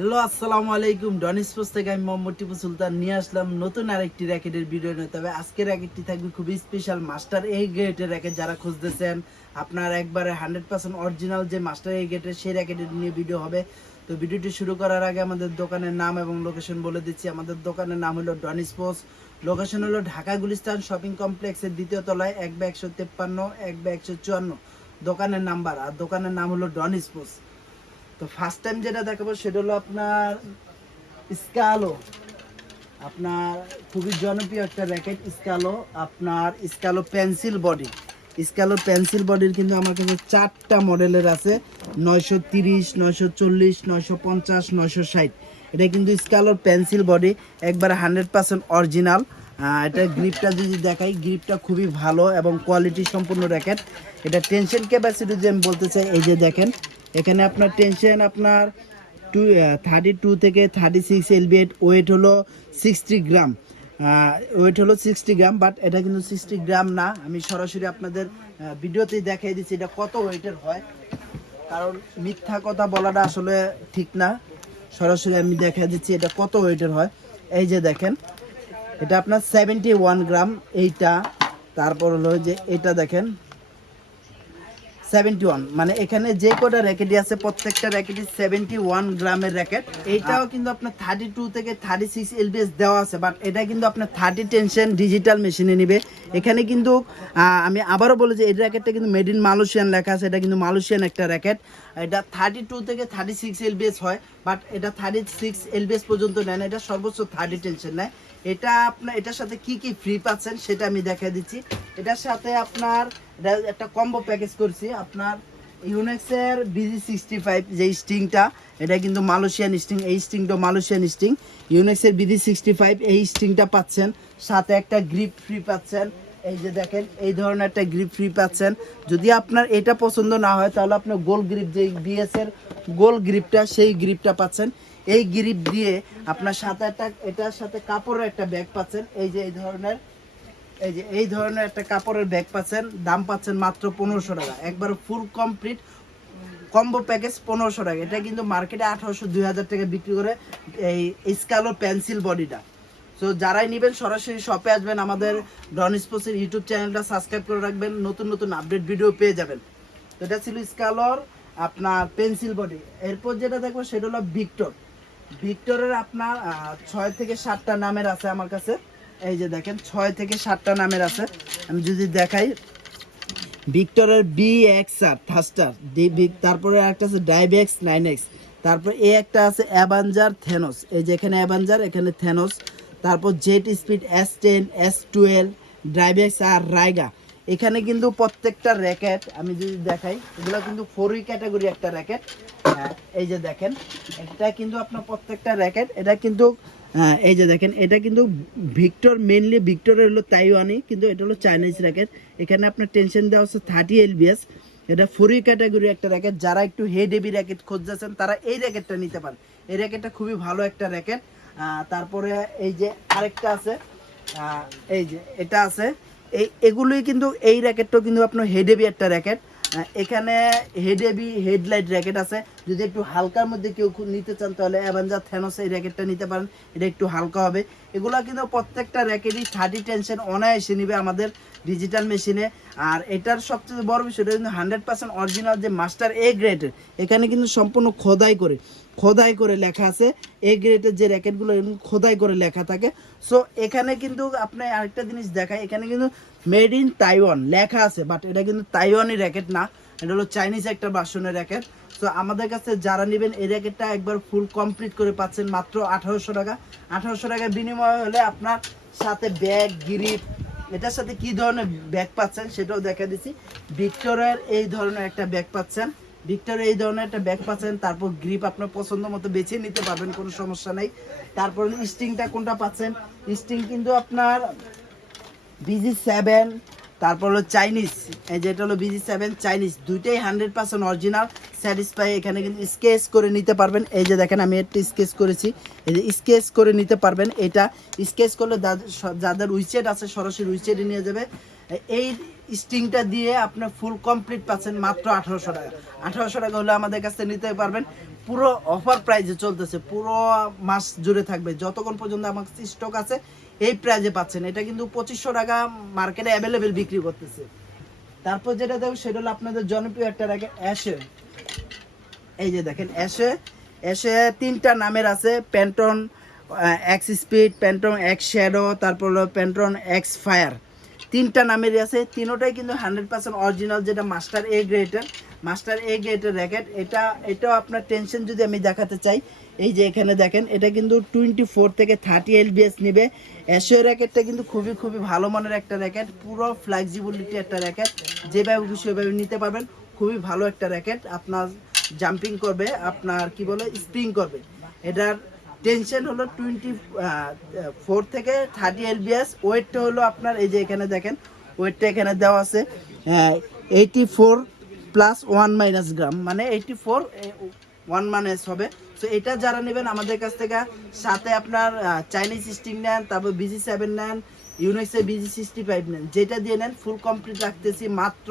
Hello, আসসালামু আলাইকুম। ডন sports থেকে আমি মোহাম্মদ টিপু সুলতান নিয়ে আসলাম নতুন আরেকটি র্যাকেটের ভিডিও নিয়ে। তবে আজকের র্যাকেটটি থাকবে খুবই স্পেশাল মাস্টার এই গ্রেটের র্যাকেট যারা খুঁজতেছেন। আপনার একবারে হান্ড্রেড পার্সেন্ট অরিজিনাল যে মাস্টার এই গ্রেটের সেই র্যাকেটের নিয়ে ভিডিও হবে। তো ভিডিওটি শুরু করার আগে আমাদের দোকানের নাম এবং লোকেশন বলে দিচ্ছি। আমাদের দোকানের নাম হলো ডন স্পোর্টস লোকেশন হলো ঢাকা গুলিস্তান শপিং কমপ্লেক্সের দ্বিতীয় তলায় এক বা একশো তেপ্পান্ন, এক বা একশো চুয়ান্ন। দোকানের নাম্বার। আর দোকানের নাম হলো ডন স্পোর্টস তো ফার্স্ট টাইম যেটা দেখাবো সেটা হলো আপনার স্কালো। আপনার খুবই জনপ্রিয় একটা র্যাকেট স্কালো। আপনার স্কালো পেন্সিল বডি স্কালো পেন্সিল বডির কিন্তু আমার কাছে চারটা মডেলের আছে। নয়শো তিরিশ, নয়শো চল্লিশ, নয়শো পঞ্চাশ, নয়শো ষাট। এটা কিন্তু স্কালোর পেন্সিল বডি একবার হান্ড্রেড পার্সেন্ট অরিজিনাল এটা গ্রিপটা যদি দেখাই গ্রিপটা খুবই ভালো এবং কোয়ালিটি সম্পূর্ণ র্যাকেট এটা টেনশন ক্যাপাসিটি যে আমি বলতে চাই, এই যে দেখেন এখানে আপনার টেনশন আপনার টু থার্টি টু থেকে থার্টি সিক্স এলবিএট ওয়েট হলো সিক্সটি গ্রাম ওয়েট হলো সিক্সটি গ্রাম বাট এটা কিন্তু সিক্সটি গ্রাম না। আমি সরাসরি আপনাদের ভিডিওতেই দেখাই দিচ্ছি এটা কত ওয়েটের হয়। কারণ মিথ্যা কথা বলাটা আসলে ঠিক না। সরাসরি আমি দেখা দিচ্ছি এটা কত ওয়েটের হয়। এই যে দেখেন, এটা আপনার সেভেন্টি ওয়ান গ্রাম এইটা। তারপর হলো যে এটা দেখেন সেভেন্টি ওয়ান মানে এখানে যে কটা র্যাকেটই আছে, প্রত্যেকটা র্যাকেটই সেভেন্টি ওয়ান গ্রামের র্যাকেট। এইটাও কিন্তু আপনার থার্টি টু থেকে থার্টি সিক্স এলবিএস দেওয়া আছে বাট এটা কিন্তু আপনার থার্টি টেনশন ডিজিটাল মেশিনে নিবে। এখানে কিন্তু আমি আবারও বলি যে এই র্যাকেটটা কিন্তু মেড ইন মালয়েশিয়ান লেখা আছে, এটা কিন্তু মালয়েশিয়ান একটা র্যাকেট। এটা থার্টি টু থেকে thirty six L B S হয় বাট এটা thirty six L B S পর্যন্ত নেয় না, এটা সর্বোচ্চ থার্টি টেনশন নেয়। এটা আপনার, এটার সাথে কি কি ফ্রি পাচ্ছেন সেটা আমি দেখাই দিচ্ছি। এটার সাথে আপনার একটা কম্বো প্যাকেজ করছি। আপনার ইউনেক্সের বিজি সিক্সটি ফাইভ যে স্টিংটা, এটা কিন্তু মালয়েশিয়ান স্টিং, এই স্টিংটা মালয়েশিয়ান স্টিং। ইউনেক্সের বিজি সিক্সটি ফাইভ এই স্টিংটা পাচ্ছেন। সাথে একটা গ্রিপ ফ্রি পাচ্ছেন। এই যে দেখেন, এই ধরনের একটা গ্রিপ ফ্রি পাচ্ছেন। যদি আপনার এটা পছন্দ না হয়, তাহলে আপনার গোল গ্রিপ যে বিএস এর গোল গ্রিপটা সেই গ্রিপটা পাচ্ছেন। এই গ্রিপ দিয়ে আপনার সাথে একটা, এটার সাথে কাপড়ের একটা ব্যাগ পাচ্ছেন। এই যে এই ধরনের, এই যে এই ধরনের একটা কাপড়ের ব্যাগ পাচ্ছেন। দাম পাচ্ছেন মাত্র পনেরোশো টাকা। একবার ফুল কমপ্লিট কম্বো প্যাকেজ পনেরোশো টাকা। এটা কিন্তু মার্কেটে আঠারোশো, দুই হাজার টাকা বিক্রি করে এই স্কালো পেন্সিল বডিটা তো যারাই নেবেন, সরাসরি শপে আসবেন। আমাদের ডন স্পোর্টসের ইউটিউব চ্যানেলটা সাবস্ক্রাইব করে রাখবেন। নতুন নতুন আপডেট ভিডিও পেয়ে যাবেন। তো এটা ছিল স্কালর আপনার পেন্সিল বডি এরপর যেটা দেখব, সেটা হলো ভিক্টর ভিক্টরের আপনার ছয় থেকে সাতটা নামের আছে আমার কাছে। এই যে দেখেন, ছয় থেকে সাতটা নামের আছে। আমি যদি দেখাই, ভিক্টরের বি এক্স আর থাস্টার ডি তারপরে একটা আছে ডাইবেক্স নাইন এক্স তারপর এ একটা আছে অ্যাভাঞ্জার থেনোস এই যে এখানে অ্যাভাঞ্জার এখানে থেনোস তারপর jet speed S ten S twelve Drivex আর রাইগা এখানে কিন্তু প্রত্যেকটা র্যাকেট আমি যদি দেখাই এগুলো কিন্তু ফোরই ক্যাটাগরি একটা র্যাকেট। এই যে দেখেন এটা কিন্তু আপনার প্রত্যেকটা র্যাকেট এটা কিন্তু হ্যাঁ, এই যে দেখেন এটা কিন্তু ভিক্টর মেনলি ভিক্টরের হলো তাইওয়ানি কিন্তু এটা হলো চাইনিজ র্যাকেট। এখানে আপনার টেনশন দেওয়া হচ্ছে থার্টি এলবিএস এটা ফোরি ক্যাটাগরি একটা র্যাকেট। যারা একটু হেড হেভি র্যাকেট খুঁজতেছেন তারা এই র্যাকেটটা নিতে পারেন। এই র্যাকেটটা খুবই ভালো একটা র্যাকেট। তারপরে এই যে আরেকটা আছে এই যে এটা আছে এই এগুলোই কিন্তু, এই র্যাকেটটাও কিন্তু আপনার হেডেবি একটা র্যাকেট এখানে হেড হেভি হেডলাইট র্যাকেট আছে। যদি একটু হালকার মধ্যে কেউ নিতে চান, তাহলে অ্যাভেঞ্জার থ্যানোস এই র্যাকেটটা নিতে পারেন। এটা একটু হালকা হবে। এগুলো কিন্তু প্রত্যেকটা র্যাকেটই থার্টি টেনশন অনায়াসে নিবে আমাদের ডিজিটাল মেশিনে আর এটার সবচেয়ে বড় বিষয়টা কিন্তু হান্ড্রেড পার্সেন্ট অরিজিনাল যে মাস্টার এ গ্রেডের এখানে কিন্তু সম্পূর্ণ খোদাই করে খোদাই করে লেখা আছে। এ গ্রেডের যে র্যাকেটগুলো খোদাই করে লেখা থাকে। সো এখানে কিন্তু আপনি আরেকটা জিনিস দেখায় এখানে কিন্তু মেড ইন তাইওয়ান লেখা আছে বাট এটা কিন্তু তাইওয়ানি র্যাকেট না। এটা হলো চাইনিজ একটা বাসনের র্যাকেট তো আমাদের কাছে যারা নেবেন, এই র্যাকেটটা একবার ফুল কমপ্লিট করে পাচ্ছেন মাত্র আঠারোশো টাকা। আঠারোশো টাকার বিনিময় হলে আপনার সাথে ব্যাগ গিরিপ এটার সাথে কি ধরনের ব্যাগ পাচ্ছেন সেটাও দেখা দিচ্ছি। ভিক্টরের এই ধরনের একটা ব্যাগ পাচ্ছেন। ভিক্টরের এই ধরনের একটা ব্যাগ পাচ্ছেন। তারপর গ্রিপ আপনার পছন্দ মতো বেছে নিতে পারবেন, কোনো সমস্যা নেই। তারপর স্টিংটা কোনটা পাচ্ছেন? স্টিং কিন্তু আপনার বিজি সেভেন তারপর হলো চাইনিজ যেটা হলো বিজি সেভেন চাইনিজ দুইটাই হান্ড্রেড পার্সেন্ট অরিজিনাল স্যাটিসফাই এখানে কিন্তু স্কেচ করে নিতে পারবেন। এই যে দেখেন আমি একটা স্কেচ করেছি। এই যে স্কেচ করে নিতে পারবেন। এটা স্কেচ করলে যাদের- উইচেট আছে, সরাসরি উইচেটে নিয়ে যাবে। এই স্টিংটা দিয়ে আপনার ফুল কমপ্লিট পাচ্ছেন মাত্র আঠারোশো টাকা। আঠারোশো টাকা হলে আমাদের কাছ নিতে পারবেন। পুরো অফার প্রাইজে চলতেছে। পুরো মাস জুড়ে থাকবে। যতক্ষণ পর্যন্ত আমার স্টক আছে এই প্রাইজে পাচ্ছেন। এটা কিন্তু পঁচিশশো টাকা মার্কেটে অ্যাভেলেবেল বিক্রি করতেছে। তারপর যেটা দেখো, সেটা হলো আপনাদের জনপ্রিয় একটা রাখে অ্যাশে এই যে দেখেন অ্যাশে অ্যাশে তিনটা নামের আছে phantom X speed phantom X shadow তারপর হলো প্যান্টন এক্স ফায়ার তিনটা নামেরই আছে, তিনোটাই কিন্তু হান্ড্রেড পার্সেন্ট অরিজিনাল যেটা মাস্টার এ গ্রেডের মাস্টার এ গ্রেডের র্যাকেট এটা, এটাও আপনার টেনশন যদি আমি দেখাতে চাই এই যে এখানে দেখেন, এটা কিন্তু টোয়েন্টি ফোর থেকে থার্টি এল এলবিএস নেবে। অ্যাশিও র্যাকেটটা কিন্তু খুবই খুবই ভালো মানের একটা র্যাকেট পুরো ফ্লেক্সিবিলিটি একটা র্যাকেট যেভাবে খুশি সেভাবে নিতে পারবেন। খুবই ভালো একটা র্যাকেট আপনার জাম্পিং করবে, আপনার কি বলে স্প্রিং করবে। এটার টেনশন হলো টোয়েন্টি ফোর থেকে থার্টি এল এলবিএস ওয়েটটা হলো আপনার, এই যে এখানে দেখেন ওয়েটটা এখানে দেওয়া আছে eighty four plus one minus gram মানে এইটি ফোর ওয়ান মাইনাস হবে। তো এটা যারা নেবেন আমাদের কাছ থেকে, সাথে আপনার চাইনিজ স্টিং নেন, তারপর বিজি সেভেন নেন ইউনিক্সের বিজি সিক্সটি ফাইভ নেন, যেটা দিয়ে নেন ফুল কমপ্লিট রাখতেছি মাত্র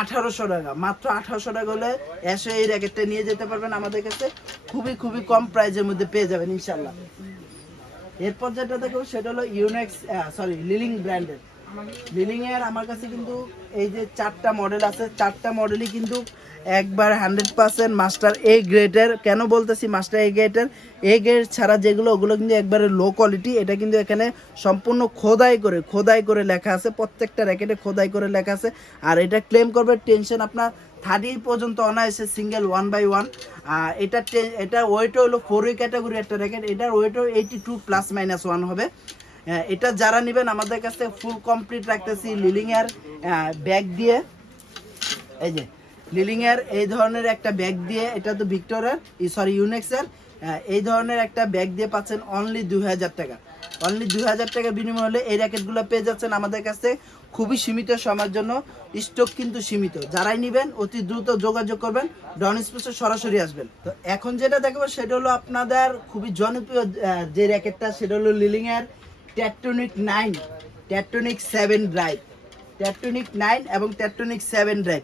আঠারোশো টাকা। মাত্র আঠারোশো টাকা হলে এসে এই র্যাকেটটা নিয়ে যেতে পারবেন আমাদের কাছে। খুবই খুবই কম প্রাইজের মধ্যে পেয়ে যাবেন ইনশাল্লাহ এরপর যেটা দেখো সেটা হলো ইউনেক্স সরি লিলিং ব্র্যান্ডের লিলিং এর আমার কাছে কিন্তু এই যে চারটা মডেল আছে, চারটা মডেলই কিন্তু একবার হান্ড্রেড পার্সেন্ট মাস্টার এ গ্রেডের কেন বলতেছি মাস্টার এ গ্রেডের এ গ্রেড ছাড়া যেগুলো, ওগুলো কিন্তু একবারে লো কোয়ালিটি এটা কিন্তু এখানে সম্পূর্ণ খোদাই করে খোদাই করে লেখা আছে, প্রত্যেকটা র্যাকেটে খোদাই করে লেখা আছে। আর এটা ক্লেম করবে টেনশন আপনার থার্টি পর্যন্ত অনায়াসে সিঙ্গেল ওয়ান বাই ওয়ান আর এটা এটা ওয়েটও হলো ফোর ক্যাটাগরি একটা র্যাকেট এটার ওয়েটও eighty two plus minus one হবে। এটা যারা নেবেন, আমাদের কাছে ফুল কমপ্লিট রাখতেছি লিলিং এর ব্যাগ দিয়ে। এই যে লিলিং এর এই ধরনের একটা ব্যাগ দিয়ে, এটা তো ভিক্টরের সরি ইউনেক্সের এই ধরনের একটা ব্যাগ দিয়ে পাচ্ছেন অনলি দুই হাজার টাকা। অনলি দুই হাজার টাকা বিনিময় হলে এই র্যাকেটগুলো পেয়ে যাচ্ছেন আমাদের কাছে খুবই সীমিত সময়ের জন্য। স্টক কিন্তু সীমিত। যারাই নেবেন, অতি দ্রুত যোগাযোগ করবেন ডন স্পেসে সরাসরি আসবেন। তো এখন যেটা দেখব, সেটা হলো আপনাদের খুবই জনপ্রিয় যে র্যাকেটটা সেটা হলো লিলিং এর nine tectonic seven drive tectonic nine এবং ট্যাট্টনিক সেভেন ড্রাইভ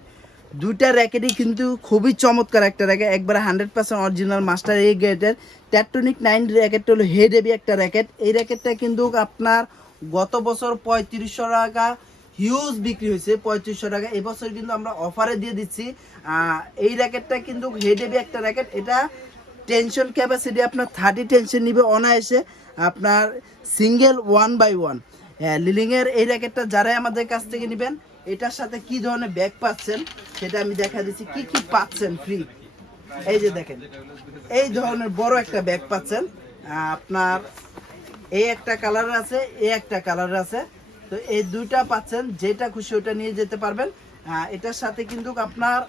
দুইটা র্যাকেটই কিন্তু খুবই চমৎকার একটা র্যাকেট, একবারে হান্ড্রেড পার্সেন্ট অরিজিনাল মাস্টার এই গ্রেডের ট্যাট্টনিক নাইন র্যাকেটটা হলো হেড হেভি একটা র্যাকেট। এই র্যাকেটটা কিন্তু আপনার গত বছর পঁয়ত্রিশশো টাকা হিউজ বিক্রি হয়েছে, পঁয়ত্রিশশো টাকা। এবছর কিন্তু আমরা অফারে দিয়ে দিচ্ছি। এই র্যাকেটটা কিন্তু হেড হেভি একটা র্যাকেট। এটা টেনশন ক্যাপাসিটি আপনার থার্টি টেনশন নিবে অনায়াসে। আপনার সিঙ্গেল ওয়ান বাই ওয়ান লিলিংয়ের এই র্যাকেটটা যারাই আমাদের কাছ থেকে নেবেন, এটার সাথে কি ধরনের ব্যাগ পাচ্ছেন, সেটা আমি দেখা দিচ্ছি। কি কি পাচ্ছেন ফ্রি এই যে দেখেন, এই ধরনের বড় একটা ব্যাগ পাচ্ছেন। আপনার এই একটা কালার আছে, এই একটা কালার আছে। তো এই দুইটা পাচ্ছেন, যেটা খুশি ওটা নিয়ে যেতে পারবেন। এটার সাথে কিন্তু আপনার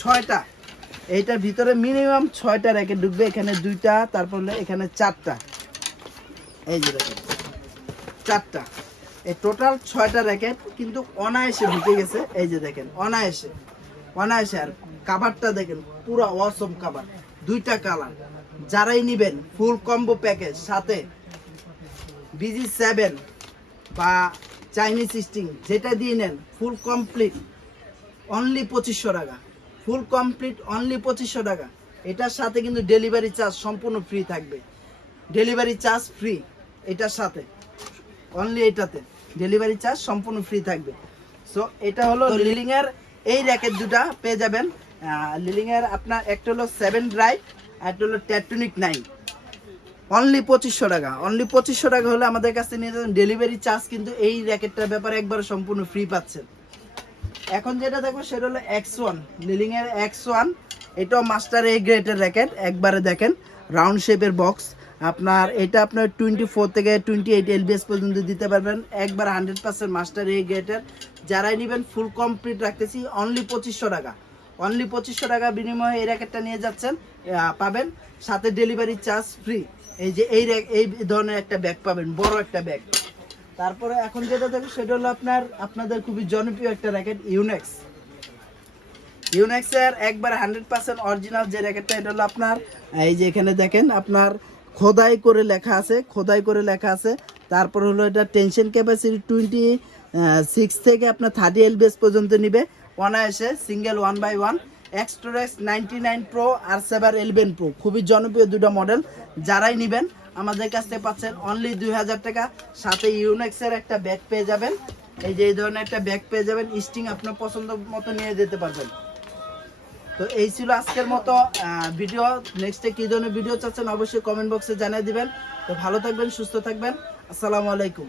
ছয়টা এইটার ভিতরে মিনিমাম ছয়টা র্যাকেট ঢুকবে, এখানে দুইটা, তারপর এখানে চারটা। এই যে চারটা। এই টোটাল ছয়টা র্যাকেট কিন্তু অনায়াসে ঢুকে গেছে। এই যে দেখেন, অনায়াসে। অনায়াসে আর কাবারটা দেখেন, পুরো অসম কাভার দুইটা কালার যারাই নিবেন ফুল কম্বো প্যাকেজ সাথে বিজি সেভেন বা চাইনিজ স্টিং যেটা দিয়ে নেন ফুল কমপ্লিট অনলি পঁচিশশো টাকা। ফুল কমপ্লিট অনলি পঁচিশশো টাকা। এটার সাথে কিন্তু ডেলিভারি চার্জ সম্পূর্ণ ফ্রি থাকবে। ডেলিভারি চার্জ ফ্রি এটার সাথে। অনলি এটাতে। ডেলিভারি চার্জ সম্পূর্ণ ফ্রি থাকবে। সো এটা হলো লিলিংয়ের এই র্যাকেট দুটা পেয়ে যাবেন। লিলিংয়ের আপনার একটা হলো সেভেন ড্রাইভ আর একটা হলো ট্যাটনিক নাইন অনলি পঁচিশশো টাকা। অনলি পঁচিশশো টাকা হলে আমাদের কাছে নিয়ে যাবেন। ডেলিভারি চার্জ কিন্তু এই র্যাকেটটার ব্যাপারে একবার সম্পূর্ণ ফ্রি পাচ্ছেন। এখন যেটা দেখব সেটা হলো এক্স ওয়ানের এক্স ওয়ান এটাও মাস্টার এ গ্রেটের র্যাকেট একবারে দেখেন রাউন্ড শেপের বক্স আপনার এটা আপনার টোয়েন্টি ফোর থেকে টোয়েন্টি এইট এলবিএস পর্যন্ত দিতে পারবেন, একবার হান্ড্রেড পার্সেন্ট মাস্টার এ গ্রেটের যারাই নেবেন ফুল কমপ্লিট রাখতেছি অনলি পঁচিশশো টাকা। অনলি পঁচিশশো টাকা বিনিময়ে এই র্যাকেটটা নিয়ে যাচ্ছেন পাবেন। সাথে ডেলিভারি চার্জ ফ্রি এই যে, এই এই ধরনের একটা ব্যাগ পাবেন, বড় একটা ব্যাগ তারপরে এখন যেটা দেখো, সেটা হলো আপনার, আপনাদের খুবই জনপ্রিয় একটা র্যাকেট ইউনেক্স ইউনেক্সের একবার হান্ড্রেড পার্সেন্ট অরিজিনাল যে র্যাকেটটা এটা হলো আপনার, এই যে এখানে দেখেন, আপনার খোদাই করে লেখা আছে, খোদাই করে লেখা আছে। তারপর হলো এটা টেনশন ক্যাপাসিটি টোয়েন্টি সিক্স থেকে আপনার থার্টি এলবিএস পর্যন্ত নিবে। অনায়াসে সিঙ্গেল ওয়ান বাই ওয়ান এক্সট্রাক্স নাইনটি নাইন প্রো আর সেভার এলভেন প্রো খুবই জনপ্রিয় দুটো মডেল যারাই নেবেন আমাদের কাছ থেকে পাচ্ছেন অনলি দুই হাজার টাকা। সাথে ইউনেক্সের একটা ব্যাগ পেয়ে যাবেন। এই যে এই ধরনের একটা ব্যাগ পেয়ে যাবেন। স্টিং আপনার পছন্দ মতো নিয়ে যেতে পারবেন। তো এই ছিল আজকের মতো ভিডিও নেক্সটে কী ধরনের ভিডিও চাচ্ছেন অবশ্যই কমেন্ট বক্সে জানিয়ে দিবেন। তো ভালো থাকবেন, সুস্থ থাকবেন। আসসালামু আলাইকুম।